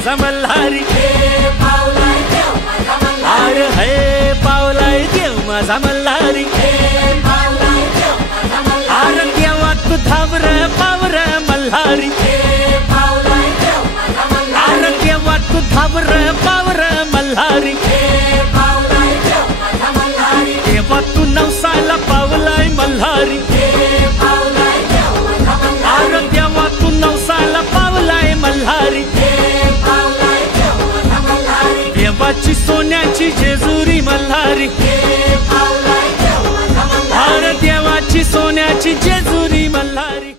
माझा मल्हारी, अरे हे पावलाय देव माझा मल्हारी, अरे देवा तू धावर पावर मल्हारी, अरे देवा तू धावर पावर मल्हारी, देवा तू नवसाला पावलाय मल्हारी, अरे देवा तू नवसाला पावलाय मल्हारी, देवाची सोन्याची जेजुरी मल्हारी, अरे देवाची सोन्याची जेजुरी मल्हारी।